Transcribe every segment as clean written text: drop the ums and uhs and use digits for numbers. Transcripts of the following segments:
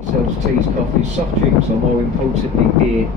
It sells teas, coffees, soft drinks, or more importantly, beer,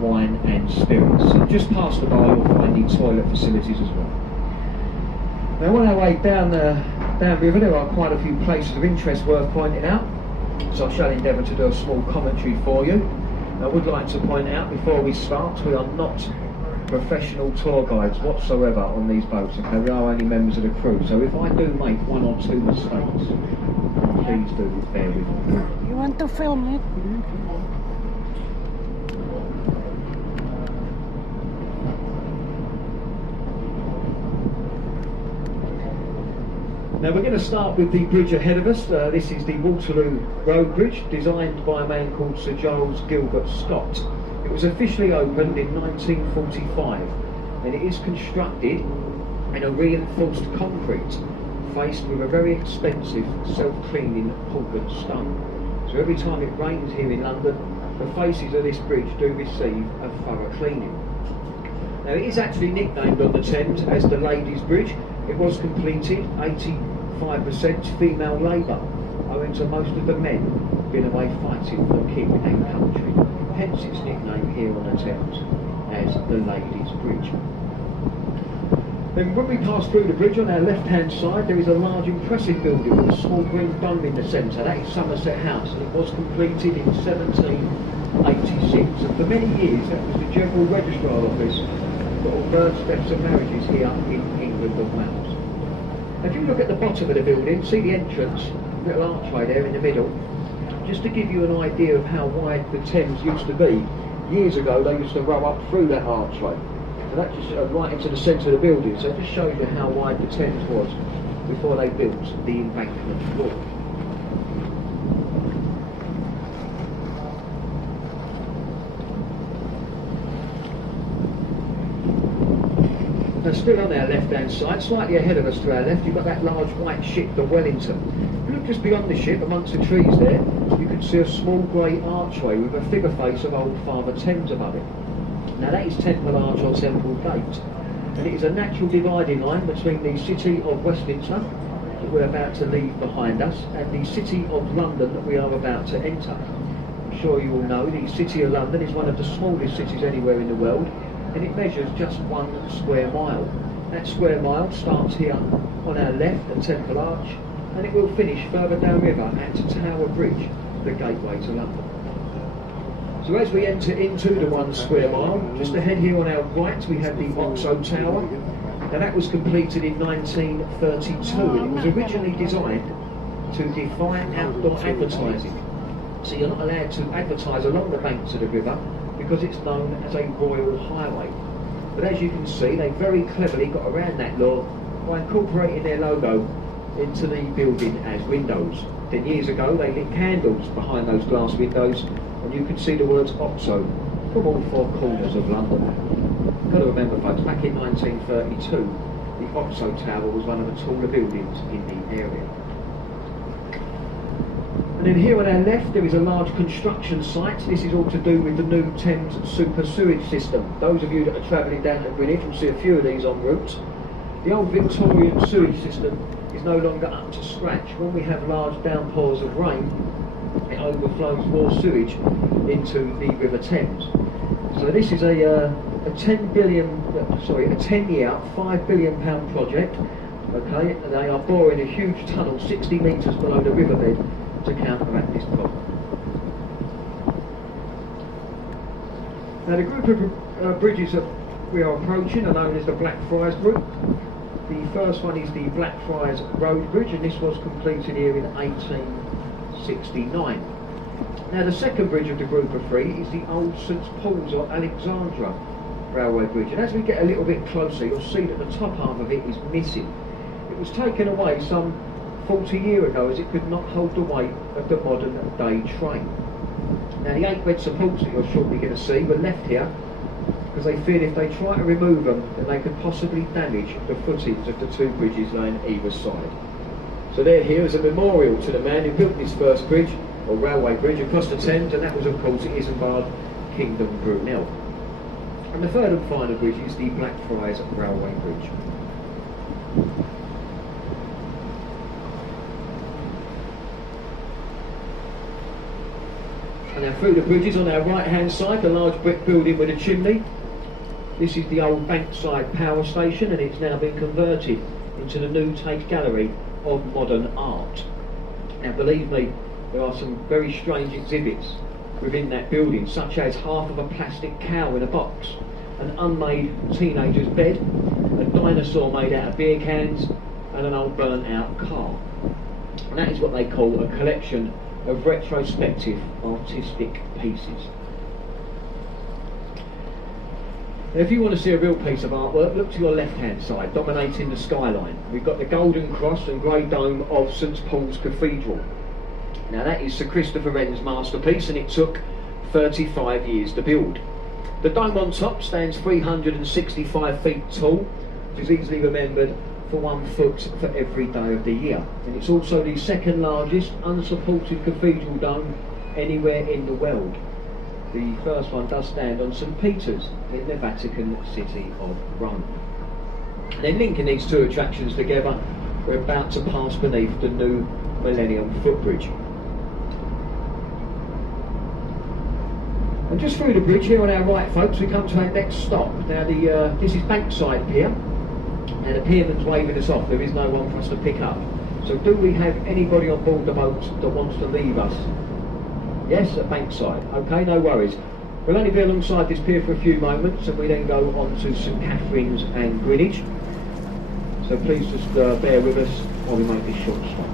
wine and spirits. And just past the bar, you'll find the toilet facilities as well. Now, on our way down river, there are quite a few places of interest worth pointing out. So I shall endeavour to do a small commentary for you. I would like to point out before we start, we are not professional tour guides whatsoever on these boats, okay? We are only members of the crew, so if I do make one or two mistakes, please do bear with me. You want to film it? Now we're going to start with the bridge ahead of us. This is the Waterloo Road Bridge, designed by a man called Sir Giles Gilbert Scott. It was officially opened in 1945 and it is constructed in a reinforced concrete faced with a very expensive self-cleaning Portland stone. So every time it rains here in London, the faces of this bridge do receive a thorough cleaning. Now it is actually nicknamed on the Thames as the Ladies' Bridge. It was completed 85% female labour, owing to most of the men being away fighting for king and country. Hence its nickname here on the Thames as the Ladies' Bridge. Then when we pass through the bridge, on our left-hand side there is a large impressive building with a small green dome in the centre. That is Somerset House, and it was completed in 1786. And for many years that was the General Registrar Office for all births, deaths and marriages here in England and Wales. If you look at the bottom of the building, see the entrance, little archway there in the middle. Just to give you an idea of how wide the Thames used to be, years ago they used to row up through that archway. And that just right into the centre of the building, so it just shows you how wide the Thames was before they built the embankment wall. Now still on our left-hand side, slightly ahead of us to our left, you've got that large white ship, the Wellington. If you look just beyond the ship, amongst the trees there, you can see a small grey archway with a figure face of old Father Thames above it. Now that is Temple Arch or Temple Gate, and it is a natural dividing line between the city of Westminster, that we're about to leave behind us, and the city of London that we are about to enter. I'm sure you all know the city of London is one of the smallest cities anywhere in the world, and it measures just 1 square mile. That square mile starts here on our left at Temple Arch, and it will finish further downriver at Tower Bridge, the gateway to London. So as we enter into the 1 square mile, just ahead here on our right we have the Oxo Tower. Now that was completed in 1932, and it was originally designed to defy outdoor advertising. So you're not allowed to advertise along the banks of the river because it's known as a royal highway. But as you can see, they very cleverly got around that law by incorporating their logo into the building as windows. 10 years ago they lit candles behind those glass windows, and you can see the words Oxo from all 4 corners of London. You've got to remember folks, back in 1932 the Oxo Tower was one of the taller buildings in the area. And then here on our left there is a large construction site. This is all to do with the new Thames super sewage system. Those of you that are travelling down to Greenwich will see a few of these en route. The old Victorian sewage system is no longer up to scratch. When we have large downpours of rain, it overflows raw sewage into the River Thames. So this is a 10-year, £5 billion project. Okay, and they are boring a huge tunnel 60 metres below the riverbed to counteract this problem. Now the group of bridges that we are approaching are known as the Blackfriars Group. The first one is the Blackfriars Road Bridge, and this was completed here in 1869. Now the second bridge of the group of 3 is the old St Paul's or Alexandra Railway Bridge, and as we get a little bit closer you'll see that the top half of it is missing. It was taken away some 40 years ago as it could not hold the weight of the modern day train. Now the 8 red supports that you're shortly going to see were left here because they feared if they try to remove them then they could possibly damage the footings of the 2 bridges lying either side. So they're here as a memorial to the man who built this first bridge, or railway bridge, across the Thames, and that was of course Isambard Kingdom Brunel. And the third and final bridge is the Blackfriars Railway Bridge. And now through the bridges on our right hand side, the large brick building with a chimney. This is the old Bankside power station, and it's now been converted into the new Tate Gallery of modern art. Now believe me, there are some very strange exhibits within that building, such as half of a plastic cow in a box, an unmade teenager's bed, a dinosaur made out of beer cans, and an old burnt out car. And that is what they call a collection of retrospective artistic pieces. Now, if you want to see a real piece of artwork, look to your left hand side, dominating the skyline. We've got the golden cross and grey dome of St Paul's Cathedral. Now that is Sir Christopher Wren's masterpiece, and it took 35 years to build. The dome on top stands 365 feet tall, which is easily remembered for 1 foot for every day of the year. And it's also the second largest unsupported cathedral dome anywhere in the world. The first one does stand on St Peter's in the Vatican City of Rome. Then linking these two attractions together, we're about to pass beneath the new Millennium Footbridge. And just through the bridge here on our right, folks, we come to our next stop. Now this is Bankside Pier, and the pierman's waving us off. There is no one for us to pick up. So do we have anybody on board the boat that wants to leave us? Yes, at Bankside. Okay, no worries. We'll only be alongside this pier for a few moments, and we then go on to St Catherine's and Greenwich. So please just bear with us while we make this short stop.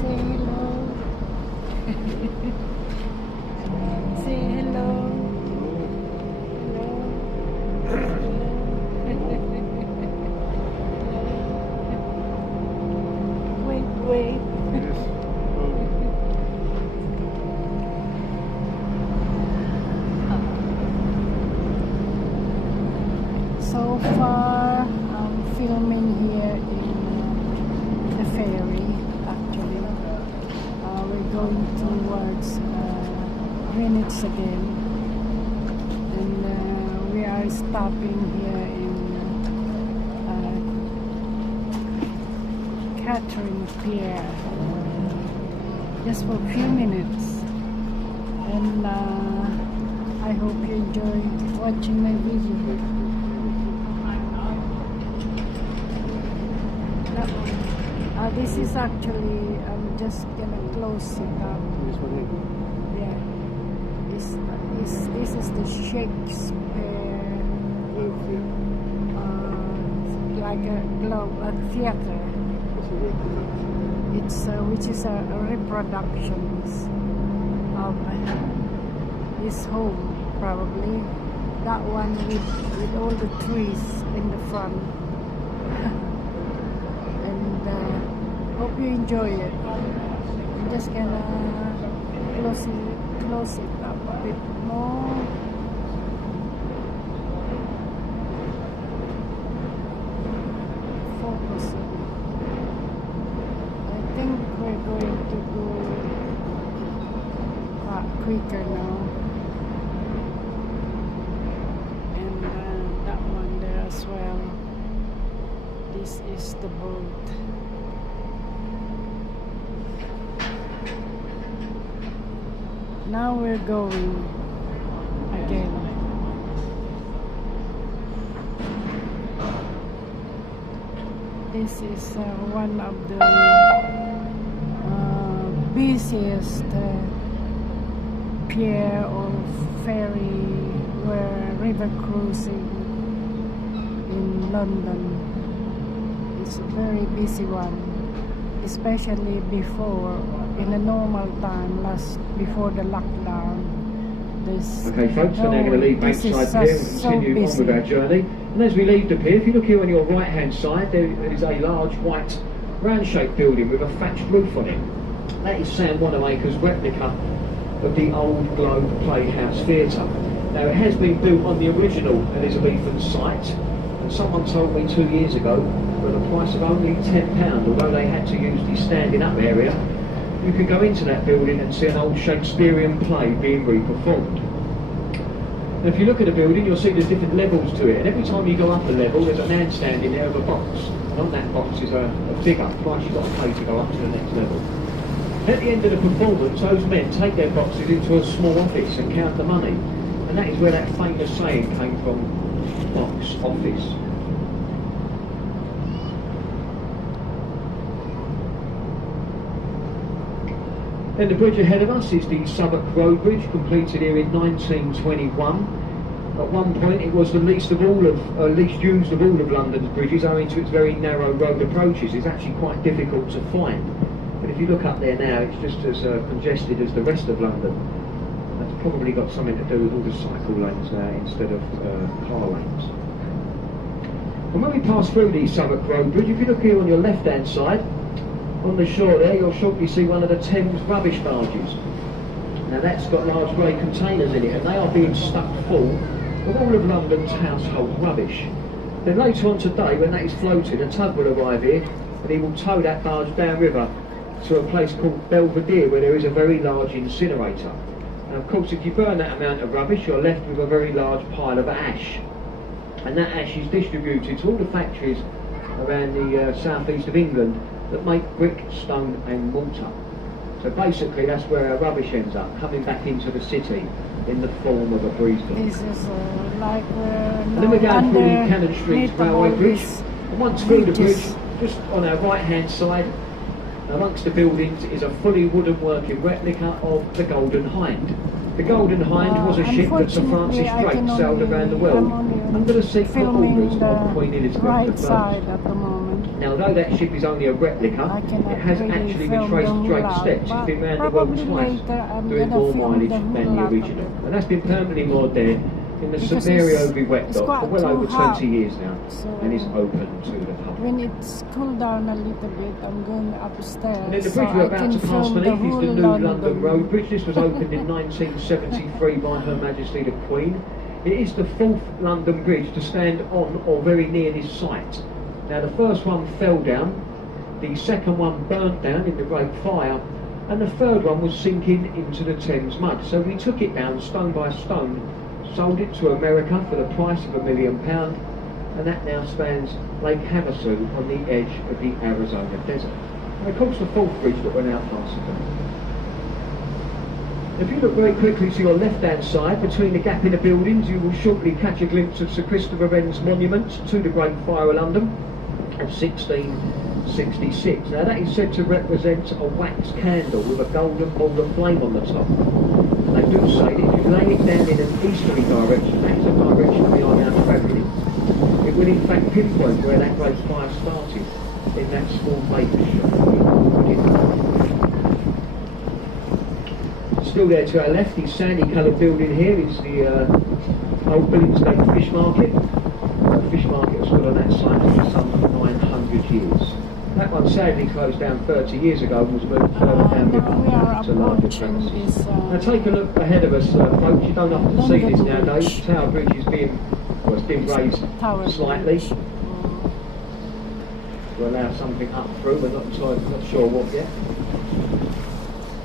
Thank you. So far, I'm filming here in the ferry. Actually, we're going towards Greenwich again, and we are stopping here in Catherine Pier just for a few minutes, and I hope you enjoy watching my video. This is actually, I'm just gonna close it up. Yeah. This is the Shakespeare, like a globe, a theater. It's which is a reproduction of his home, probably. That one with all the trees in the front. Hope you enjoy it. I'm just gonna close it up a bit more. Focus it. I think we're going to go quicker now. And that one there as well. This is the boat. Now we're going again. This is one of the busiest pier or ferry where river cruising in London. It's a very busy one, especially before. In a normal time, before the lockdown, this. Okay folks, we're now going to leave this is Bankside Pier and so continue on busy. with our journey. And as we leave the pier, if you look here on your right hand side, there is a large white round shaped building with a thatched roof on it. That is Sam Wanamaker's replica of the old Globe Playhouse Theatre. Now it has been built on the original Elizabethan site, and someone told me 2 years ago for the price of only £10, although they had to use the standing up area, you could go into that building and see an old Shakespearean play being re-performed. And if you look at the building, you'll see there's different levels to it, and every time you go up a level there's a man standing there with a box, and on that box is a figure, price you've got to pay to go up to the next level. At the end of the performance, those men take their boxes into a small office and count the money, and that is where that famous saying came from, box office. Then the bridge ahead of us is the Southwark Road Bridge, completed here in 1921. At one point it was the least used of all of London's bridges, owing to its very narrow road approaches. It's actually quite difficult to find. But if you look up there now, it's just as congested as the rest of London. That's probably got something to do with all the cycle lanes now instead of car lanes. And when we pass through the Southwark Road Bridge, if you look here on your left hand side, on the shore there, you'll shortly see one of the Thames rubbish barges. Now that's got large grey containers in it, and they are being stuck full of all of London's household rubbish. Then later on today, when that is floated, a tug will arrive here, and he will tow that barge downriver to a place called Belvedere, where there is a very large incinerator. And of course, if you burn that amount of rubbish, you're left with a very large pile of ash. And that ash is distributed to all the factories around the southeast of England that make brick, stone and mortar. So basically that's where our rubbish ends up, coming back into the city in the form of a breeze dock. This is like and then we're going through the Cannon Street Railway Bridge, and once through the bridge, just on our right hand side, amongst the buildings, is a fully wooden working replica of the Golden Hind. The Golden Hind was a ship that Sir Francis Drake sailed around the world under the secret orders of Queen Elizabeth I. At the moment. Now, although that ship is only a replica, it has actually retraced Drake's steps. It's been around the world twice, doing more mileage than the original. And that's been permanently moored there in the St Mary Overy wet dock for well over 20 years now, and is open to the public. When it's cooled down a little bit, I'm going upstairs. And then the bridge we're about to pass beneath is the new London Road Bridge. This was opened in 1973 by Her Majesty the Queen. It is the fourth London bridge to stand on or very near this site. Now the first one fell down, the second one burnt down in the Great Fire, and the third one was sinking into the Thames mud. So we took it down stone by stone, sold it to America for the price of £1 million, and that now spans Lake Havasu on the edge of the Arizona desert. And of course the fourth bridge that we're now passing on. If you look very quickly to your left hand side, between the gap in the buildings, you will shortly catch a glimpse of Sir Christopher Wren's monument to the Great Fire of London of 1666. Now that is said to represent a wax candle with a golden ball of flame on the top. And they do say that if you lay it down in an easterly direction, that's the direction we are now travelling, it will in fact pinpoint where that great fire started, in that small baker's shop. Still there to our left, the sandy coloured building here is the old Billingsgate Fish Market. The fish market has stood on that site for some 900 years. That one sadly closed down 30 years ago and was moved further down the river to larger premises. Now take a look ahead of us, folks. You don't often see this nowadays. Tower Bridge is being raised slightly to allow something up through, but not sure what yet.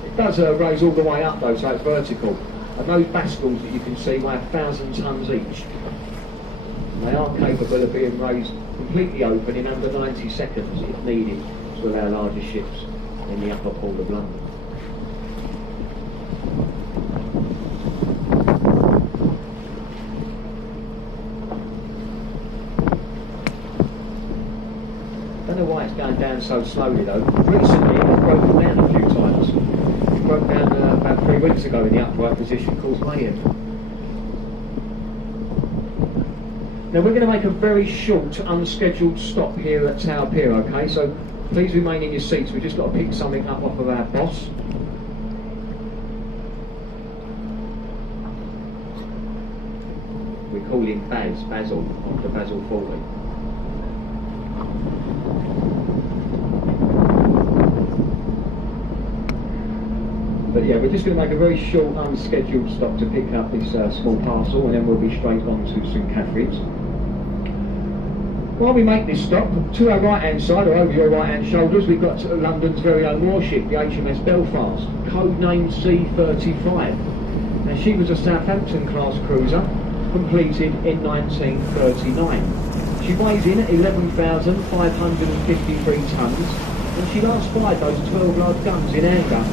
It does raise all the way up though, so it's vertical. And those bascles that you can see weigh 1,000 tonnes each. They are capable of being raised completely open in under 90 seconds if needed to allow larger ships in the upper port of London. I don't know why it's going down so slowly though. Recently it's broken down a few times. It broke down about 3 weeks ago in the upright position, caused mayhem. Now we're going to make a very short, unscheduled stop here at Tower Pier, okay? So please remain in your seats. We've just got to pick something up off of our boss. We call him Basil, after Basil Fawley. But yeah, we're just going to make a very short, unscheduled stop to pick up this small parcel, and then we'll be straight on to St Catherine's. While we make this stop, to our right-hand side, or over your right-hand shoulders, we've got London's very own warship, the HMS Belfast, codenamed C-35. Now, she was a Southampton-class cruiser, completed in 1939. She weighs in at 11,553 tonnes, and she last fired those 12 large guns in anger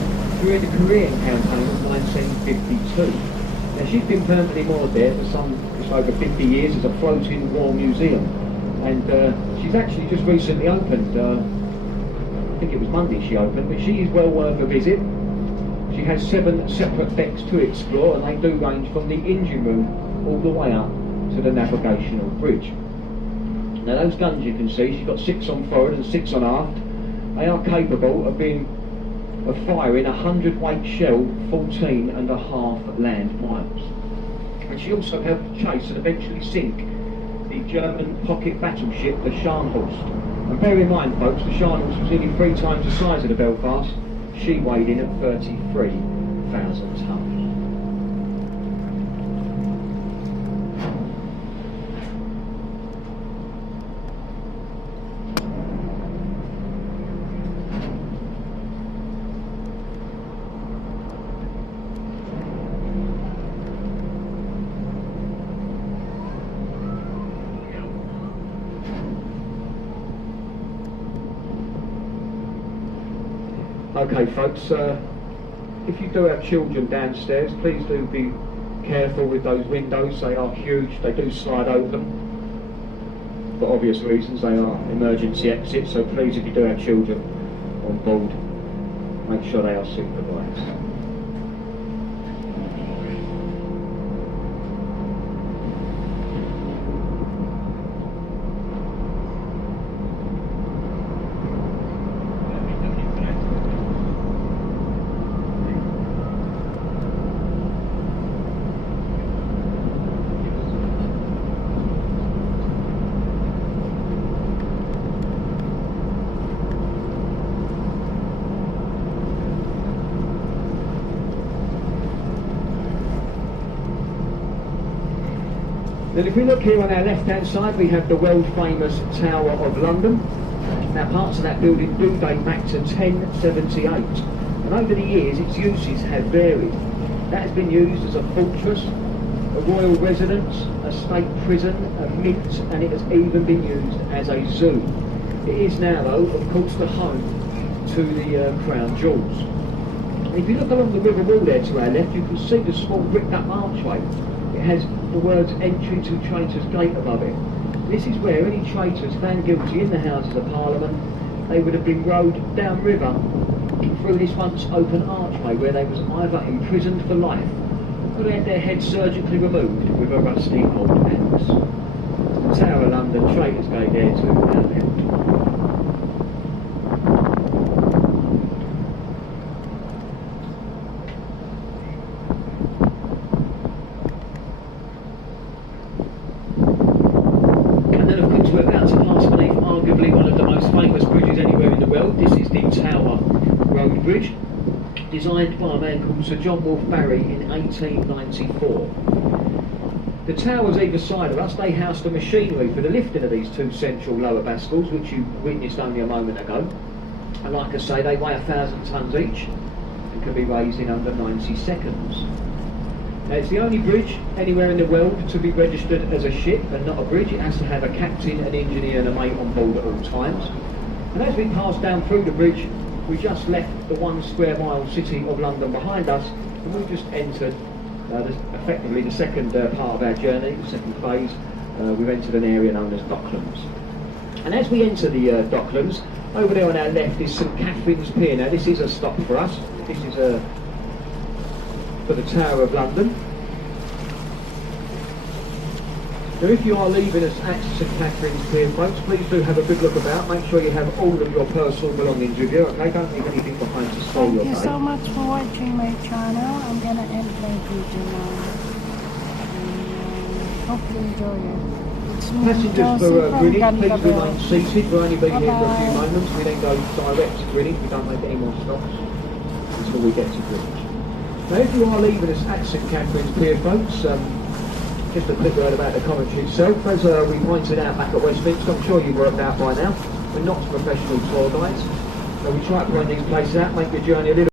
during the Korean campaign of 1952. Now, she's been permanently moored there for just over 50 years as a floating war museum. And she's actually just recently opened, I think it was Monday she opened, but she is well worth a visit. She has 7 separate decks to explore, and they do range from the engine room all the way up to the navigational bridge. Now those guns you can see, she's got 6 on forward and 6 on aft. They are capable of firing a 100-weight shell 14.5 land miles. And she also helped chase and eventually sink the German pocket battleship, the Scharnhorst. And bear in mind, folks, the Scharnhorst was nearly 3 times the size of the Belfast. She weighed in at 33,000 tonnes. Okay folks, if you do have children downstairs, please do be careful with those windows. They are huge, they do slide open. For obvious reasons, they are emergency exits, so please, if you do have children on board, make sure they are supervised. Then if we look here on our left-hand side, we have the world-famous Tower of London. Now, parts of that building do date back to 1078, and over the years its uses have varied. That has been used as a fortress, a royal residence, a state prison, a mint, and it has even been used as a zoo. It is now, though, of course, the home to the Crown Jewels. And if you look along the river wall there to our left, you can see the small bricked-up archway. It has the words "Entry to Traitors' Gate" above it. This is where any traitors found guilty in the Houses of Parliament, they would have been rowed downriver through this once open archway, where they was either imprisoned for life or they had their heads surgically removed with a rusty old axe. The Tower of London, Traitors' Gate there to our left. We're about to pass beneath arguably one of the most famous bridges anywhere in the world. This is the Tower Road Bridge, designed by a man called Sir John Wolfe Barry in 1894. The towers either side of us, they house the machinery for the lifting of these 2 central lower bascles, which you witnessed only a moment ago. And like I say, they weigh 1,000 tonnes each and can be raised in under 90 seconds. Now, it's the only bridge anywhere in the world to be registered as a ship and not a bridge. It has to have a captain, an engineer and a mate on board at all times. And as we pass down through the bridge, we just left the 1 square mile city of London behind us, and we just entered effectively the second part of our journey, the second phase. We've entered an area known as Docklands. And as we enter the Docklands, over there on our left is St Catherine's Pier. Now this is a stop for us. This is for the Tower of London. Now if you are leaving us at St Catherine's Pier, folks, please do have a good look about. Make sure you have all of your personal belongings with you, okay? Don't leave anything behind to spoil your day. Thank you so much for watching my channel. I'm gonna end my video now. Hope you enjoy it. It's me, Passengers Josie for from Greenwich, please Gandaville. remain seated. We'll only be here for a few Bye-bye. moments. We then go direct to Greenwich. We don't make any more stops until we get to Greenwich. Now, if you are leaving us at St Catherine's Pier, folks, just a quick word about the commentary itself. As we pointed out back at Westminster, I'm sure you've worked out by now, we're not professional tour guides. So we try to point these places out, make the journey a little